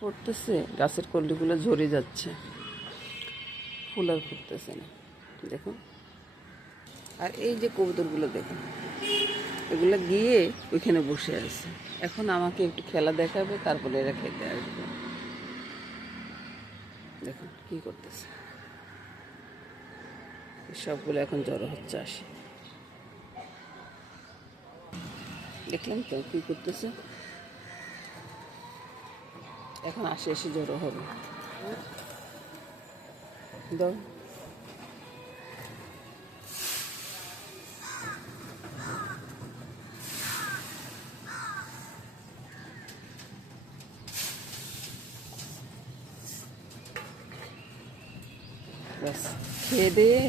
পড়তেছে, গাছের কলিগুলো ঝরে যাচ্ছে, ফুল আর ফুটতেছে না দেখুন। আর এই যে কবুতরগুলো দেখুন, এগুলো গিয়ে ওইখানে বসে আছে। এখন আমাকে একটু খেলা দেখাবে, তারপরে এরা খেতে আসবে। দেখুন কি করতেছে, সবগুলো এখন জড়ো হচ্ছে আসে। দেখলাম তো কি করতেছে, এখন আসে এসে জড়ো হবে। দাও ব্যাস, খেয়ে দিয়ে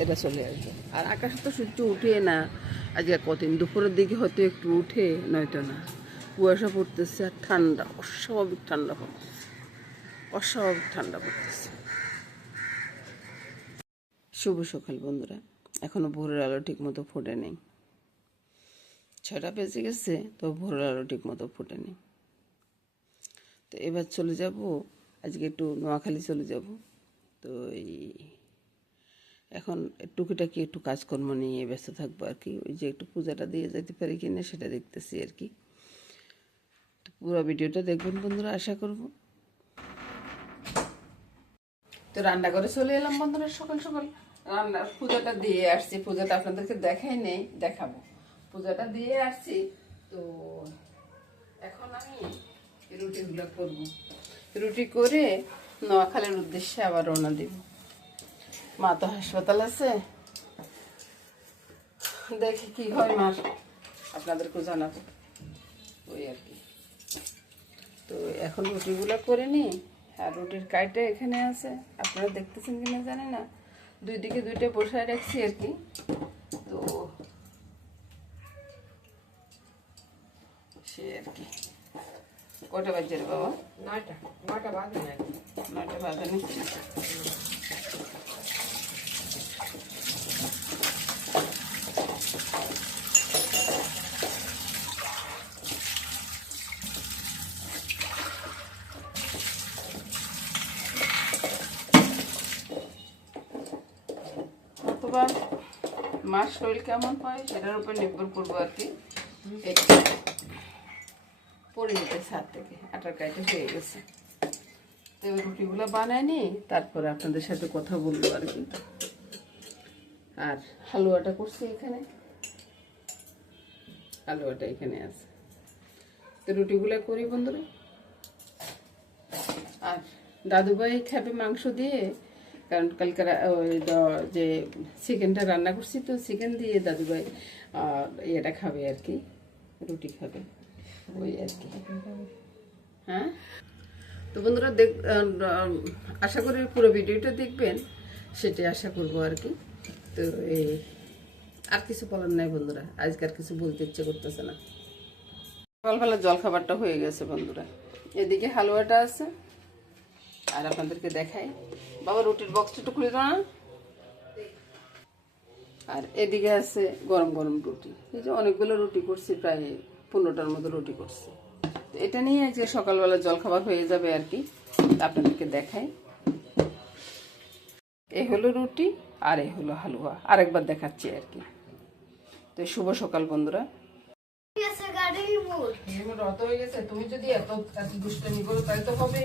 এরা চলে আসবে। আর আকাশে তো সূর্য উঠে না আজকে কতদিন, দুপুরের দিকে হয়তো একটু উঠে, নয়তো না। কুয়াশা পড়তেছে আর ঠান্ডা, অস্বাভাবিক ঠান্ডা পড়তেছে, অস্বাভাবিক ঠান্ডা পড়তেছে। শুভ সকাল বন্ধুরা, এখনও ভোরের আলো ঠিক মতো ফোটে নেই। 6টা বেজে গেছে, তো ভোরের আলো ঠিক মতো ফোটে নেই। তো এবার চলে যাব, আজকে একটু নোয়াখালী চলে যাব। তো এই এখন টুকিটাকি একটু কাজকর্ম নিয়ে ব্যস্ত থাকবো আর কি। ওই যে একটু পূজাটা দিয়ে যেতে পারি কিনা সেটা দেখতেছি আর কি। তো পুরো ভিডিওটা দেখবেন বন্ধুরা, আশা করব। তো রান্না করে চলে এলাম বন্ধুরা, সকাল সকাল রান্না পূজাটা দিয়ে আসছি। পূজাটা আপনাদেরকে দেখাই নেই, দেখাবো। পূজাটা দিয়ে আসছি। তো এখন আমি রুটিগুলো করবো, রুটি করে নোয়াখালীর উদ্দেশ্যে আবার রওনা দিব। মা তো হাসপাতাল আছে, দেখি কি হয় মার, আপনাদেরকেও জানাবো ওই আর কি। তো এখন রুটিগুলো করে নিই। আর রুটির কাইটা এখানে আছে, আপনারা দেখতেছেন কিনা জানি না, দুই দিকে দুইটা বসায় রাখছি আর কি। তো সে আর কি। কটা বাজে রে বাবা? 9টা বাজে না, 9টা বাজে নিচ্ছে। অথবা মার শরীর কেমন হয় সেটার উপর নির্ভর করবো আর কি। পড়ে যেতে ছাদ থেকে, আটার কাইটে হয়ে গেছে। তো এবার রুটিগুলো বানায়নি, তারপরে আপনাদের সাথে কথা বলবো আর কি। আর হালুয়াটা করছি এখানে, হালুয়াটা এখানে আছে। তো রুটিগুলো করি বন্ধুরা। আর দাদুভাই খাবে মাংস দিয়ে, কারণ কালকে ওই যে চিকেনটা রান্না করছি, তো চিকেন দিয়ে দাদুভাই ইয়েটা খাবে আর কি, রুটি খাবে ওই আর কি। হ্যাঁ, তো বন্ধুরা আশা করি পুরো ভিডিওটা দেখবেন, সেটাই আশা করব আর কি। তো এই আর কিছু বলার নাই বন্ধুরা, আজকাল কিছু বলতে ইচ্ছে করতেছে না। সকালবেলা জলখাবারটা হয়ে গেছে বন্ধুরা, এদিকে হালুয়াটা আছে। আর আপনাদেরকে দেখাই, বাবা রুটির বক্সটা একটু খুলে দাও না। আর এদিকে আছে গরম গরম রুটি, এই যে অনেকগুলো রুটি করছি, প্রায় 15টার মতো রুটি করছি। তো এটা নিয়ে আজকে সকালবেলা জলখাবার হয়ে যাবে আর কি। আপনাদেরকে দেখাই, এই হলো রুটি আর এই হলো হালুয়া, আরেকবার দেখাচ্ছি আর কি। তো শুভ সকাল বন্ধুরা। রত হয়ে গেছে, তুমি যদি এত দুষ্টামি করো তাই তো হবে।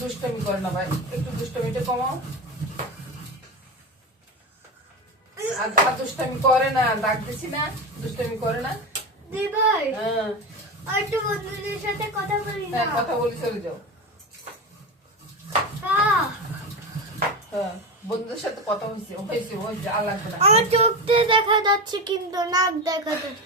দুষ্টামি করে না ভাই, একটু দুষ্টামিটা কমাও। আর দুষ্টামি করে না, ডাক দিছি না, দুষ্টামি করে না। দিভাই হ্যাঁ, আর একটু বন্ধুদের সাথে কথা বলি না। হ্যাঁ কথা বলি, চলে যাও। হ্যাঁ, বন্ধুদের সাথে কথা হয়েছে হয়েছে, ওই যে আর লাগবে না। আমার চোখতে দেখা যাচ্ছে কিন্তু নাক দেখা যাচ্ছে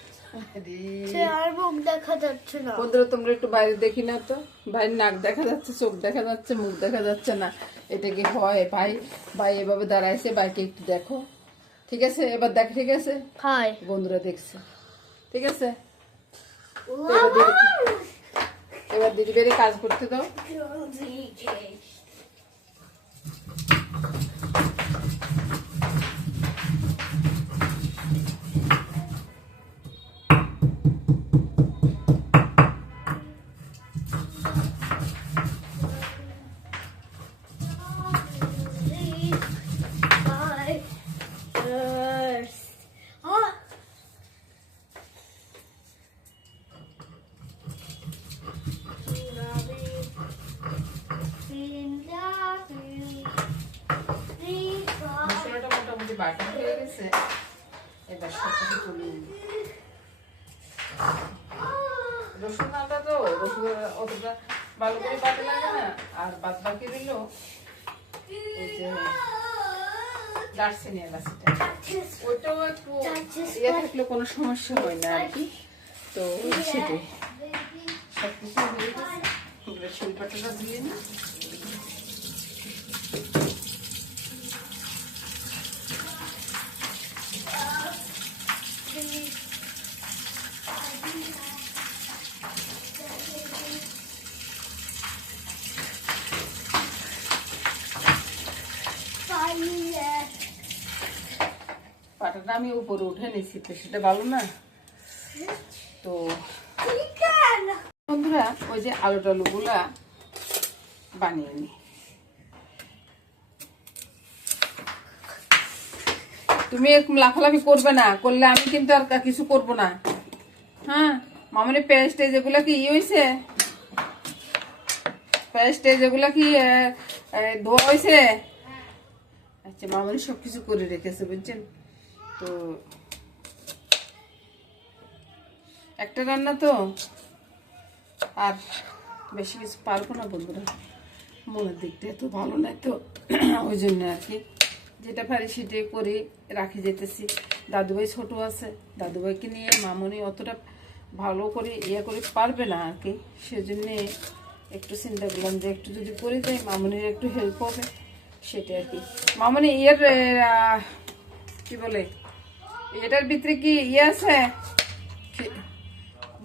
আর মুখ দেখা যাচ্ছে না। বন্ধুরা তোমরা একটু বাইরে দেখি না তো, ভাইয়ের নাক দেখা যাচ্ছে, চোখ দেখা যাচ্ছে, মুখ দেখা যাচ্ছে না, এটা কি হয়? ভাই ভাই এভাবে দাঁড়াইছে, ভাইকে একটু দেখো, ঠিক আছে, এবার দেখ। ঠিক আছে, হাই বন্ধুরা দেখছে। ঠিক আছে, তো এবার দিদি বেড়ে কাজ করতে দাও। মশলাটা মোটামুটি বাটা হয়ে গেছে, এবার সবকিছু তুলে নিই। রসুন আদা তো রসুন অতটা ভালো করে বাটা লাগে না, আর বাদ বাকি দিল এই যে দারচিনি এলাচিটা, ওইটাও একটু ইয়ে থাকলে কোনো সমস্যা হয় না আর কি। তো সেটাই সবকিছু হয়ে গেছে, শিল্পাটা ধুয়ে নিই। পাটাটা আমি উপরে উঠে নিচ্ছি, তো সেটা ভালো না। তো বন্ধুরা ওই যে আলু টালুগুলা বানিয়ে নি। তুমি এরকম লাফালাফি করবে না, করলে আমি কিন্তু আর কিছু করব না। হ্যাঁ মামনি, পেস্টে যেগুলা কি হয়েছে, পেস্টে যেগুলা কি ধোয়া হয়েছে? আচ্ছা, মামনি সবকিছু করে রেখেছে বুঝছেন। তো একটা রান্না তো আর বেশি কিছু পারবো না বন্ধুরা, মনের দিকটা এত ভালো নাই তো, ওই জন্য আর কি যেটা পারি সেটাই করে রাখে যেতেছি। দাদুভাই ছোট আছে, দাদুভাইকে নিয়ে মামনি অতটা ভালো করে ইয়ে করে পারবে না আর কি। সেজন্যে একটু চিন্তা করলাম যে একটু যদি করে যাই মামনির একটু হেল্প হবে, সেটা আর কি। মামনি কি বলে, এটার ভিতরে কি ইয়ে আছে,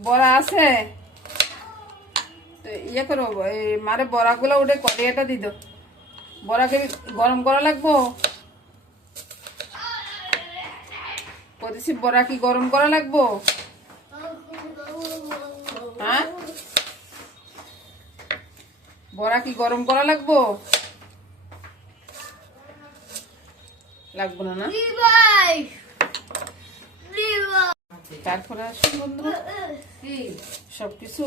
বড়া আছে? তো ইয়ে করো, মারে বড়াগুলো ওটা কড়াইটা দিত, বড়াকে গরম করা লাগবো। বলছি বড়া কি গরম করা লাগবো? হ্যাঁ, বড়া কি গরম করা লাগবো? লাগবো না না? তারপরে আসুন বন্ধুরা, সবকিছু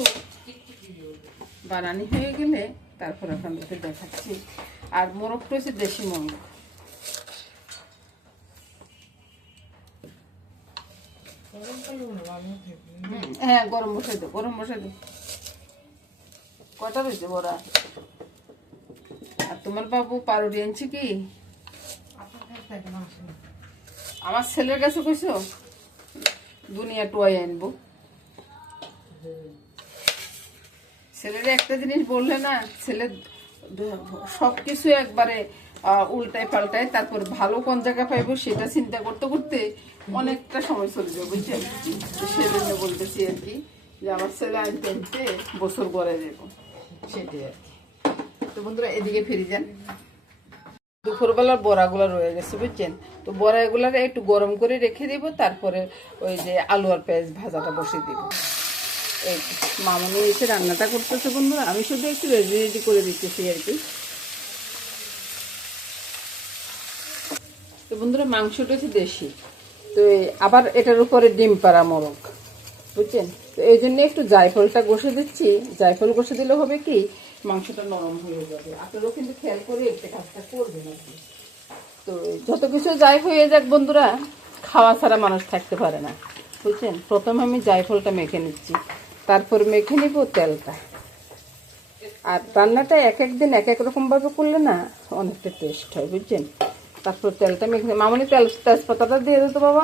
বানানি হয়ে গেলে তারপর আপনাদেরকে দেখাচ্ছি। আর মোরগটা হচ্ছে দেশি মোরগ। হ্যাঁ, গরম বসাই দো, গরম বসাই দো। কটা রয়েছে বড়া? আর তোমার বাবু পাউরুটি আনছে কি? আমার ছেলের কাছে কইছো দুনিয়া টোয়াই আনবো। ছেলের একটা জিনিস বললে না, ছেলে সবকিছু একবারে উল্টায় পাল্টায়, তারপর ভালো কোন জায়গা পাইবো সেটা চিন্তা করতে করতে অনেকটা সময় চলে যাবে বুঝছেন। সেজন্য বলতেছি আর কি, যে আমার ছেলে আনতে আনতে বছর গড়ে যাবো, সেটাই আর কি। তো বন্ধুরা এদিকে ফিরে যান। দুপুরবেলার বড়াগুলো রয়ে গেছে বুঝছেন, তো বড়াগুলার একটু গরম করে রেখে দিব, তারপরে ওই যে আলু আর পেঁয়াজ ভাজাটা বসিয়ে দিব। এই মামনি এসে রান্নাটা করতেছে বন্ধুরা, আমি শুধু একটু রেডি রেডি করে দিতেছি আর কি। তো বন্ধুরা মাংসটা হচ্ছে দেশি, তো আবার এটার উপরে ডিম পাড়া মোরগ বুঝছেন। তো এই জন্য একটু জায়ফলটা ঘষে দিচ্ছি, জায়ফল ঘষে দিলে হবে কি মাংসটা নরম হয়ে যাবে। আপনারাও কিন্তু খেয়াল করে একটা কাজটা করবেন আর কি। তো যত কিছু যাই হয়ে যাক বন্ধুরা, খাওয়া ছাড়া মানুষ থাকতে পারে না বুঝছেন। প্রথমে আমি জায়ফলটা মেখে নিচ্ছি, তারপর মেখে নিব তেলটা। আর রান্নাটা এক এক দিন এক এক রকমভাবে করলে না অনেকটা টেস্ট হয় বুঝছেন। তারপর তেলটা মেখে, মামনি তেজপাতাটা দিয়ে দিত বাবা।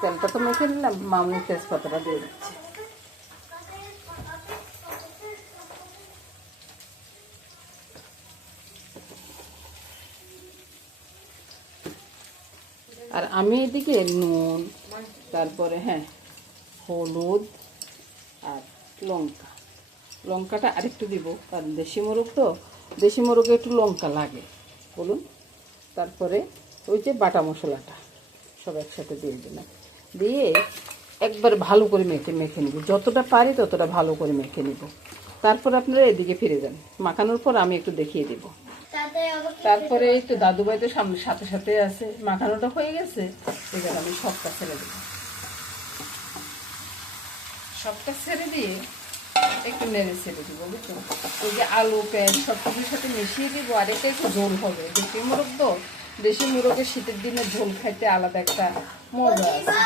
তেলটা তো মেখে নিলাম, মামনি তেজপাতাটা দিয়ে দিচ্ছি। আর আমি এদিকে নুন, তারপরে হ্যাঁ হলুদ আর লঙ্কা, লঙ্কাটা আরেকটু দিব কারণ দেশি মোরগ তো, দেশি মোরগে একটু লঙ্কা লাগে বলুন। তারপরে ওই যে বাটা মশলাটা সব একসাথে দিয়ে দিলাম, দিয়ে একবার ভালো করে মেখে মেখে নিব, যতটা পারি ততটা ভালো করে মেখে নিব। তারপর আপনারা এদিকে ফিরে যান, মাখানোর পর আমি একটু দেখিয়ে দিব। তারপরে এই তো দাদুভাই তো সামনে সাথে সাথে আছে, মাখানোটা হয়ে গেছে, এবার আমি সবটা ছেড়ে দেব। সবটা ছেড়ে দিয়ে একটু নেড়ে ছেড়ে দিব, বুঝছো? ওই যে আলু পেঁয়াজ সব কিছুর সাথে মিশিয়ে দিব, আর এটা একটু ঝোল হবে। দেশি মোরগ তো, দেশি মোরগের শীতের দিনে ঝোল খাইতে আলাদা একটা মজা আছে।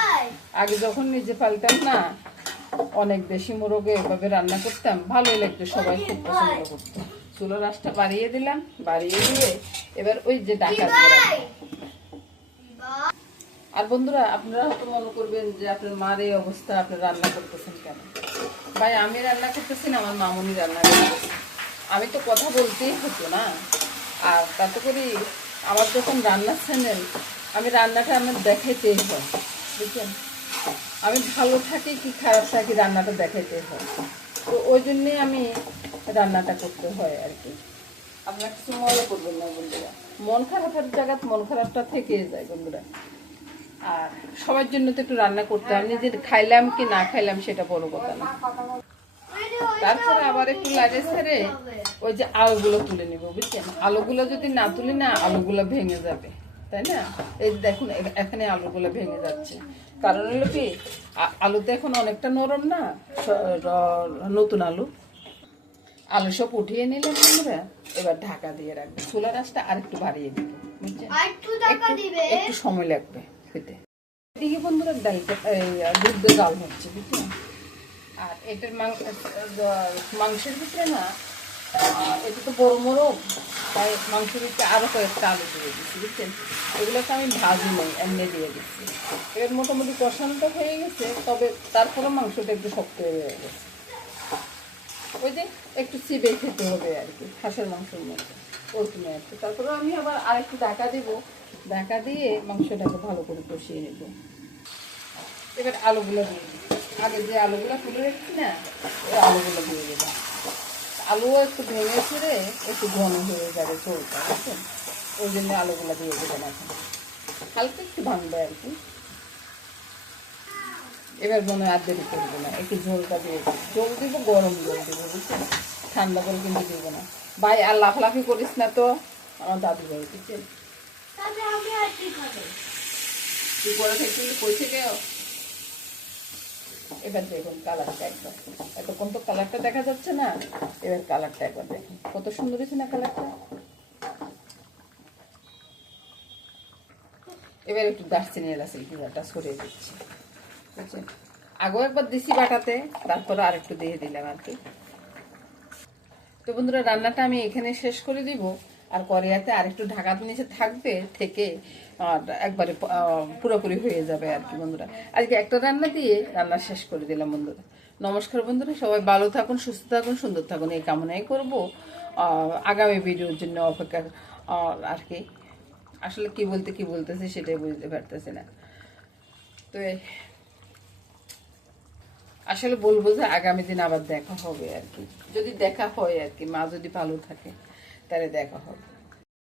আগে যখন নিজে পালতাম না, অনেক দেশি মোরগে এভাবে রান্না করতাম, ভালোই লাগতো, সবাই খুব পছন্দ করতো। চুলোর আঁচটা বাড়িয়ে দিলাম, বাড়িয়ে দিয়ে এবার ওই যে ডাকা দিয়ে আর বন্ধুরা আপনারা হয়তো মনে করবেন যে আপনার মার এই অবস্থা, আপনি রান্না করতেছেন কেন? ভাই আমি রান্না করতেছি না, আমার মামুনি রান্না করতেছে। আমি তো কথা বলতেই হতো না, আর তাতে করি আমার যখন রান্নার চ্যানেল, আমি রান্নাটা আমার দেখাইতেই হয়, বুঝছেন? আমি ভালো থাকি কি খারাপ থাকি রান্নাটা দেখাইতেই হয়, তো ওই জন্যেই আমি রান্নাটা করতে হয় আর কি। আপনার কিছু মনে করবেন না বন্ধুরা, মন খারাপের জায়গায় মন খারাপটা থেকে যায় বন্ধুরা। আর সবার জন্য তো একটু রান্না করতে হয়, নিজের খাইলাম কি না খাইলাম সেটা বড় কথা না। তারপরে আবার একটু লাগে ছেড়ে ওই যে আলুগুলো তুলে নিব, বুঝছেন? আলুগুলো যদি না তুলি না, আলুগুলো ভেঙে যাবে, তাই না? এই দেখুন এখানে আলুগুলো ভেঙে যাচ্ছে, কারণ হলো কি আলু তো এখন অনেকটা নরম না, নতুন আলু। আলু সব উঠিয়ে নিলাম বন্ধুরা, এবার ঢাকা দিয়ে রাখবো, চুলার আঁচটা আর একটু বাড়িয়ে দিব, বুঝছেন? একটু সময় লাগবে খেতে। এদিকে বন্ধুরা ডালটা দুধ দিয়ে জাল হচ্ছে, বুঝছেন? আর এটার মাংসের ভিতরে না, এটা তো বড় মোরগ, তাই মাংসের ভিতরে আরো কয়েকটা আলু দিয়ে দিচ্ছি, বুঝছেন? এগুলোকে আমি ভাজি নেই, এমনি দিয়ে দিচ্ছি। এবার মোটামুটি কষানোটা হয়ে গেছে, তবে তারপরে মাংসটা একটু শক্ত হয়ে গেছে, ওই যে একটু চিবে খেতে হবে আর কি, হাঁসের মাংসের মতো ওরকম আর কি। তারপরে আমি আবার আরেকটু ঢাকা দিব, ঢাকা দিয়ে মাংসটাকে ভালো করে কষিয়ে নেব। এবার আলুগুলো দিয়ে দিই, আগে যে আলুগুলো তুলে রেখেছি না, ওই আলুগুলো দিয়ে দেবো। আলুও একটু ভেঙে ছেড়ে একটু ঘন হয়ে যাবে ঝোলটা, বুঝছেন? ওই জন্য আলুগুলো দিয়ে দেবেন এখন, হালকা একটু ভাঙবে আর কি। এবার মনে হয় আর দেরি করবো না, একটু ঝোলটা দিয়ে দেবো, জল দিব, গরম জল দেবো, বুঝছেন? ঠান্ডা করে কিন্তু দেবো না। ভাই আর লাফালাফি করিস না তো, আমার দাদু ভাই, বুঝছেন? তুই করে থাকতে কইছে কেউ। এবার দেখুন কালারটা একবার, এতক্ষণ তো কালারটা দেখা যাচ্ছে না, এবার কালারটা একবার দেখুন, কত সুন্দর হয়েছে না কালারটা। এবার একটু দারচিনি এলাচি গুঁড়াটা সরিয়ে দিচ্ছি, বুঝছেন? আগেও একবার দিছি বাটাতে, তারপরে আরেকটু দিয়ে দিলাম আর কি। তো বন্ধুরা রান্নাটা আমি এখানে শেষ করে দিব, আর কড়াইতে আরেকটু ঢাকা নিচে থাকবে, থেকে একবারে পুরোপুরি হয়ে যাবে আর কি বন্ধুরা। আজকে একটা রান্না দিয়ে রান্না শেষ করে দিলাম বন্ধুরা। নমস্কার বন্ধুরা, সবাই ভালো থাকুন, সুস্থ থাকুন, সুন্দর থাকুন, এই কামনাই করবো। আগামী ভিডিওর জন্য অপেক্ষা আর কি। আসলে কি বলতেছি সেটাই বুঝতে পারতেছি না, তো আসলে বলবো যে আগামী দিন আবার দেখা হবে আর কি, যদি দেখা হয় আর কি, মা যদি ভালো থাকে তাহলে দেখা হবে।